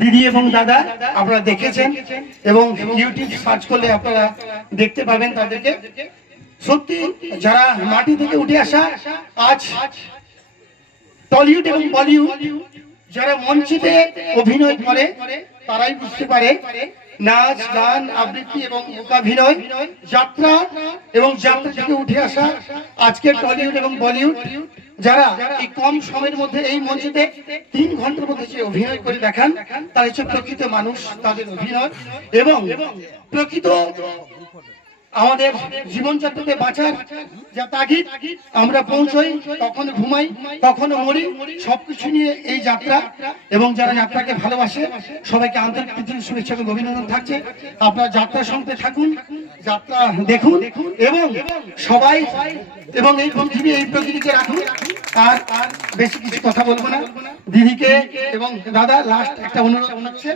দিদি এবং দাদা আপনারা দেখেছেন এবং ইউটিউব সার্চ করলে আপনারা দেখতে পাবেন তাদেরকে। সত্যি যারা মাটি থেকে উঠে আসা আজ টলিউড এবং বলিউড যারা মঞ্চেতে অভিনয় করে তারাই বুঝতে পারে নাচ গান আবৃত্তি এবং মূকাভিনয় যাত্রা এবং যাত্রা থেকে উঠে আসা আজকের টলিউড এবং বলিউড যারা এই কম সময়ের মধ্যে এই মঞ্চেতে 3 ঘন্টার মধ্যে যে অভিনয় করে দেখান তারা হচ্ছে প্রকৃত মানুষ। তাদের অভিনয় এবং প্রকৃত আমাদের জীবনযাত্রাতে বাঁচার যা তাগিদ, আমরা পৌঁছই কখনো ঘুমাই কখনো মরি, সবকিছু নিয়ে এই যাত্রা। এবং যারা যাত্রাকে ভালোবাসে সবাইকে আন্তরিক পৃথিবীর শুভেচ্ছা এবং অভিনন্দন থাকছে। আপনারা যাত্রার সঙ্গে থাকুন, যাত্রা দেখুন এবং সবাই এবং এই পৃথিবী এই প্রকৃতিকে রাখুন। আর বেশি কিছু কথা বলবো না। দিদিকে এবং দাদা লাস্ট একটা অনুরোধ হচ্ছে,